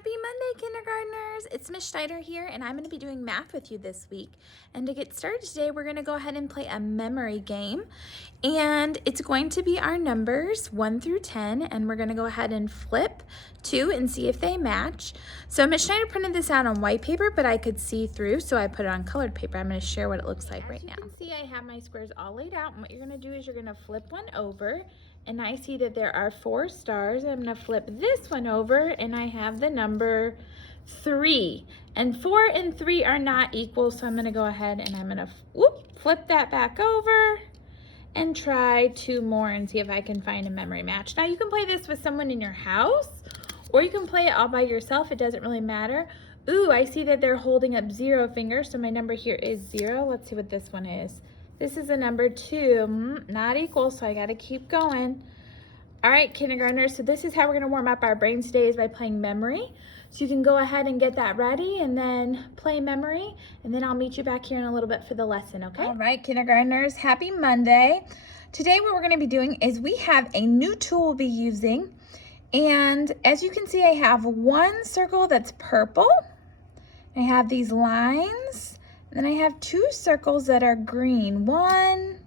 Happy Monday, kindergartners! It's Miss Schneider here, and I'm going to be doing math with you this week. And to get started today, we're going to go ahead and play a memory game. And it's going to be our numbers 1 through 10, and we're going to go ahead and flip 2 and see if they match. So Miss Schneider printed this out on white paper, but I could see through, so I put it on colored paper. I'm going to share what it looks like right now. As you can see, I have my squares all laid out, and what you're going to do is you're going to flip one over. And I see that there are 4 stars. I'm going to flip this one over, and I have the number 3. And 4 and 3 are not equal, so I'm going to go ahead and I'm going to flip that back over and try 2 more and see if I can find a memory match. Now, you can play this with someone in your house, or you can play it all by yourself. It doesn't really matter. Ooh, I see that they're holding up 0 fingers, so my number here is 0. Let's see what this one is. This is a number 2, not equal, so I gotta keep going. All right, kindergartners, so this is how we're gonna warm up our brains today, is by playing memory. So you can go ahead and get that ready and then play memory, and then I'll meet you back here in a little bit for the lesson, okay? All right, kindergartners, happy Monday. Today what we're gonna be doing is we have a new tool we'll be using, and as you can see, I have one circle that's purple. I have these lines. Then I have 2 circles that are green, 1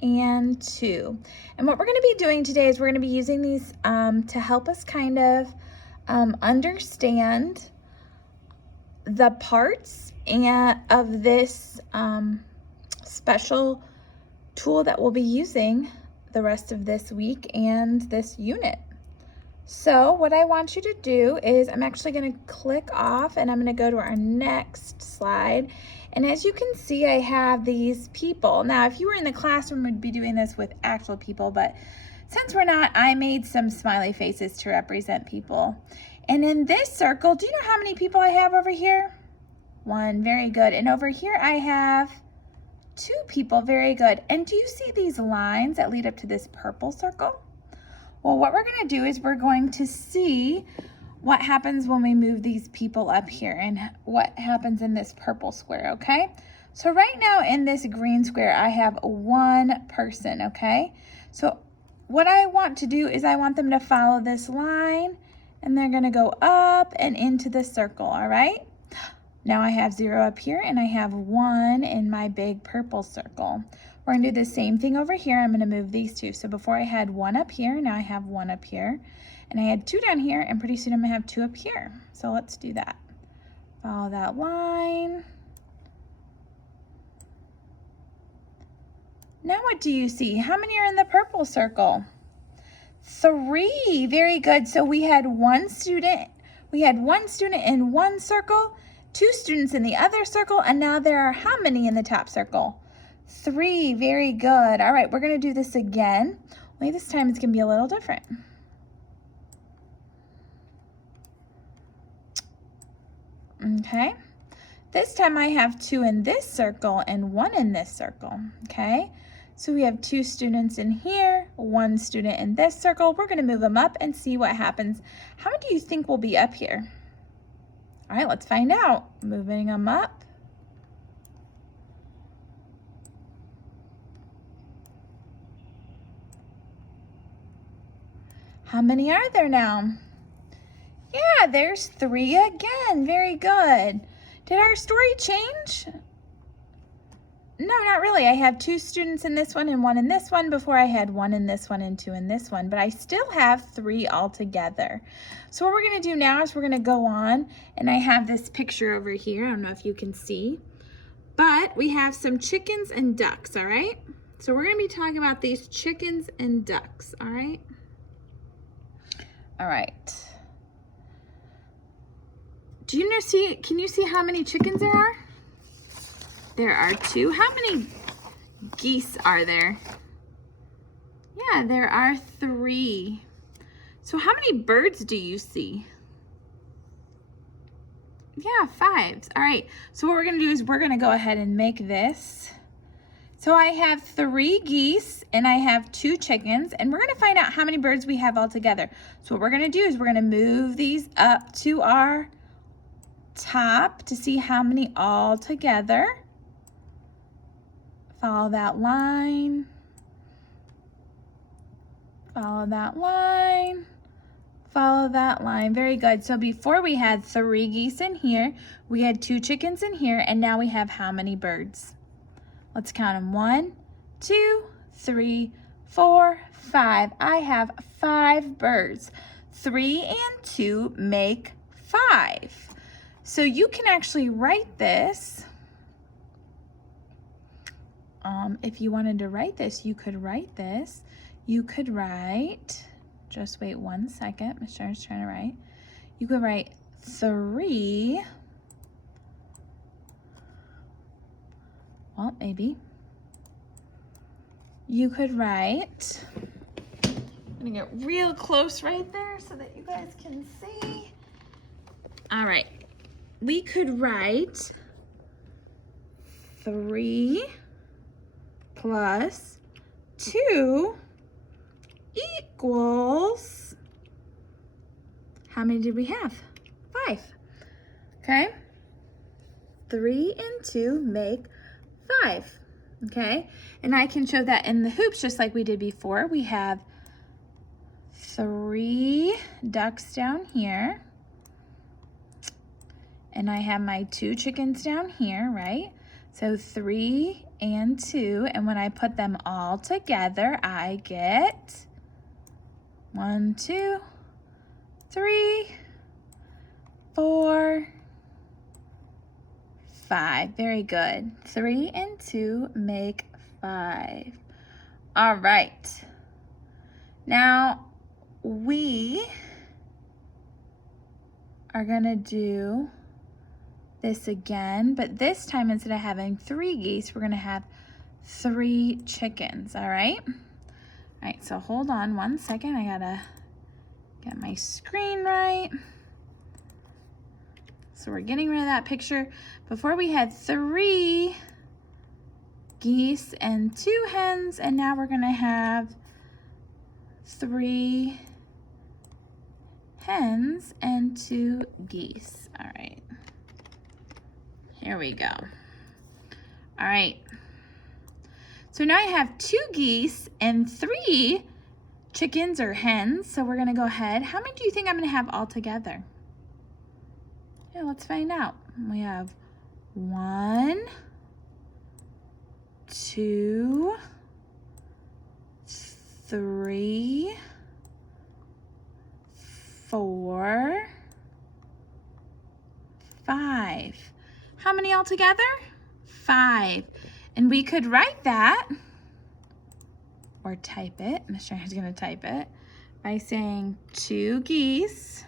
and 2. And what we're going to be doing today is we're going to be using these to help us kind of understand the parts of this special tool that we'll be using the rest of this week and this unit. So what I want you to do is I'm actually going to click off and I'm going to go to our next slide. And as you can see, I have these people. Now, if you were in the classroom, we'd be doing this with actual people, but since we're not, I made some smiley faces to represent people. And in this circle, do you know how many people I have over here? 1, very good. And over here I have 2 people, very good. And do you see these lines that lead up to this purple circle? Well, what we're going to do is we're going to see what happens when we move these people up here and what happens in this purple square, okay? So right now in this green square, I have 1 person, okay? So what I want to do is I want them to follow this line, and they're going to go up and into the circle, all right? Now I have 0 up here, and I have 1 in my big purple circle. We're going to do the same thing over here. I'm going to move these 2. So before I had 1 up here, now I have 1 up here. And I had 2 down here, and pretty soon I'm going to have 2 up here. So let's do that. Follow that line. Now what do you see? How many are in the purple circle? 3. Very good. So we had 1 student. We had 1 student in one circle, 2 students in the other circle, and now there are how many in the top circle? 3, very good. All right, we're going to do this again. Only this time it's going to be a little different. Okay, this time I have 2 in this circle and 1 in this circle. Okay, so we have 2 students in here, 1 student in this circle. We're going to move them up and see what happens. How many do you think will be up here? All right, let's find out. Moving them up. How many are there now? Yeah, there's 3 again. Very good. Did our story change? No, not really. I have 2 students in this one and 1 in this one. Before I had 1 in this one and 2 in this one, but I still have 3 altogether. So what we're going to do now is we're going to go on, and I have this picture over here. I don't know if you can see, but we have some chickens and ducks, all right? So we're going to be talking about these chickens and ducks, all right? All right. Can you see how many chickens there are? There are 2. How many geese are there? Yeah, there are 3. So how many birds do you see? Yeah, 5. All right, so what we're gonna do is we're gonna go ahead and make this. So I have 3 geese and I have 2 chickens, and we're gonna find out how many birds we have all together. So what we're gonna do is we're gonna move these up to our top to see how many all together. Follow that line. Follow that line. Follow that line. Very good. So before we had 3 geese in here, we had 2 chickens in here, and now we have how many birds? Let's count them. 1, 2, 3, 4, 5. I have 5 birds. 3 and 2 make 5. So you can actually write this. If you wanted to write this, you could write this. You could write, just wait 1 second, Miss Sharon's trying to write. You could write 3, well, maybe. You could write, I'm gonna get real close right there so that you guys can see. All right, we could write 3 plus 2 equals, how many did we have? 5, okay? 3 and 2 make 5, okay? And I can show that in the hoops just like we did before. We have 3 ducks down here, and I have my 2 chickens down here, right? So 3 and 2, and when I put them all together, I get 1, 2, 3, 4, 5. Very good. 3 and 2 make 5. All right. Now we are gonna do this again, but this time instead of having 3 geese, we're gonna have 3 chickens, all right? All right, so hold on 1 second. I gotta get my screen right. So we're getting rid of that picture. Before we had 3 geese and 2 hens, and now we're gonna have 3 hens and 2 geese. All right. Here we go. All right. So now I have 2 geese and 3 chickens or hens. So we're gonna go ahead. How many do you think I'm gonna have all together? Yeah, let's find out. We have 1, 2, 3, 4, 5. How many all together? 5. And we could write that, or type it, Miss Sharon's gonna type it, by saying 2 geese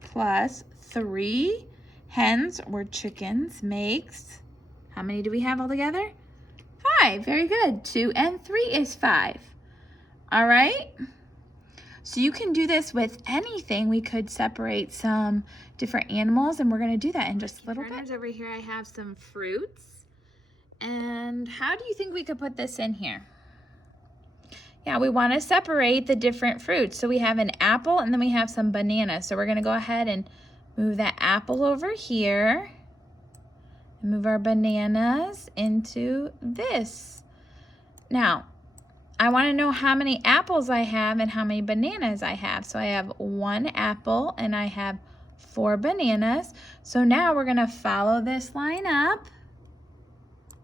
plus 3 hens or chickens makes, how many do we have all together? 5. Very good. 2 and 3 is 5. All right. So you can do this with anything. We could separate some different animals, and we're going to do that in just a little bit. Over here I have some fruits. And how do you think we could put this in here? Yeah, we want to separate the different fruits. So we have an apple and then we have some bananas. So we're going to go ahead and move that apple over here and move our bananas into this. Now, I want to know how many apples I have and how many bananas I have. So I have 1 apple and I have 4 bananas. So now we're going to follow this line up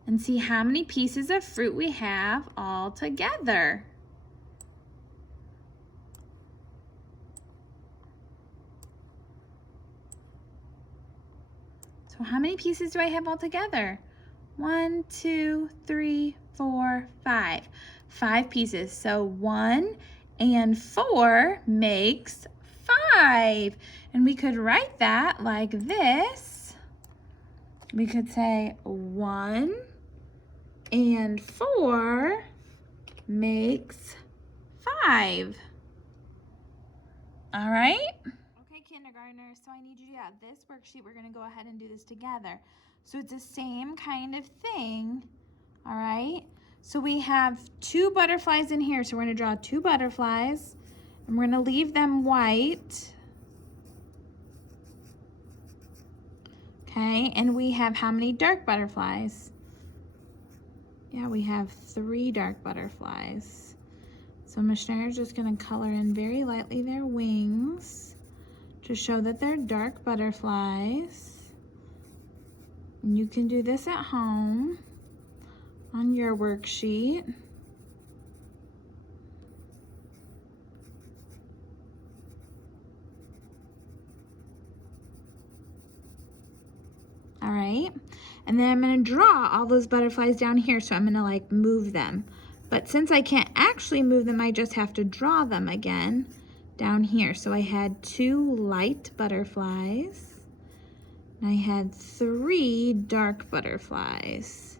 and see how many pieces of fruit we have all together. So how many pieces do I have all together? 1, 2, 3, 4, 5. 5 pieces. So 1 and 4 makes 5. And we could write that like this. We could say 1 and 4 makes 5. All right? Okay, kindergartners, so I need you to have this worksheet. We're going to go ahead and do this together. So it's the same kind of thing, all right? So we have 2 butterflies in here. So we're going to draw 2 butterflies, and we're going to leave them white. Okay, and we have how many dark butterflies? Yeah, we have 3 dark butterflies. So Miss Schneider's just going to color in very lightly their wings to show that they're dark butterflies. And you can do this at home on your worksheet. All right, and then I'm gonna draw all those butterflies down here, so I'm gonna like move them. But since I can't actually move them, I just have to draw them again down here. So I had 2 light butterflies, and I had 3 dark butterflies.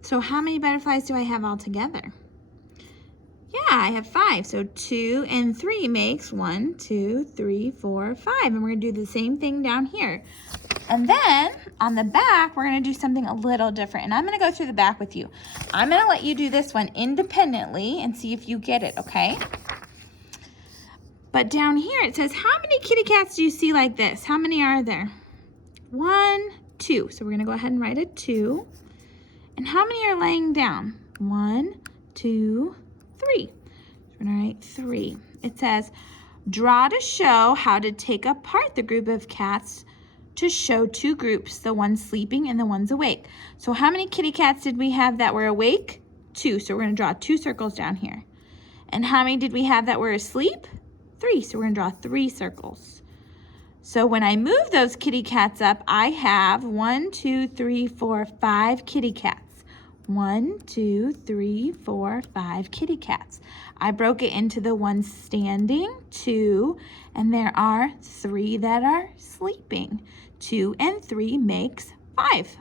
So how many butterflies do I have all together? Yeah, I have 5. So 2 and 3 makes 1, 2, 3, 4, 5. And we're gonna do the same thing down here. And then on the back, we're gonna do something a little different. And I'm gonna go through the back with you. I'm gonna let you do this one independently and see if you get it, okay? But down here it says, how many kitty cats do you see like this? How many are there? 1, 2. So we're gonna go ahead and write a 2. And how many are laying down? 1, 2, 3. We're gonna write 3. It says, draw to show how to take apart the group of cats to show 2 groups, the one sleeping and the one's awake. So how many kitty cats did we have that were awake? 2. So we're gonna draw 2 circles down here. And how many did we have that were asleep? 3. So we're gonna draw 3 circles. So when I move those kitty cats up, I have 1, 2, 3, 4, 5 kitty cats. 1, 2, 3, 4, 5 kitty cats. I broke it into the ones standing, 2, and there are 3 that are sleeping. 2 and 3 makes 5.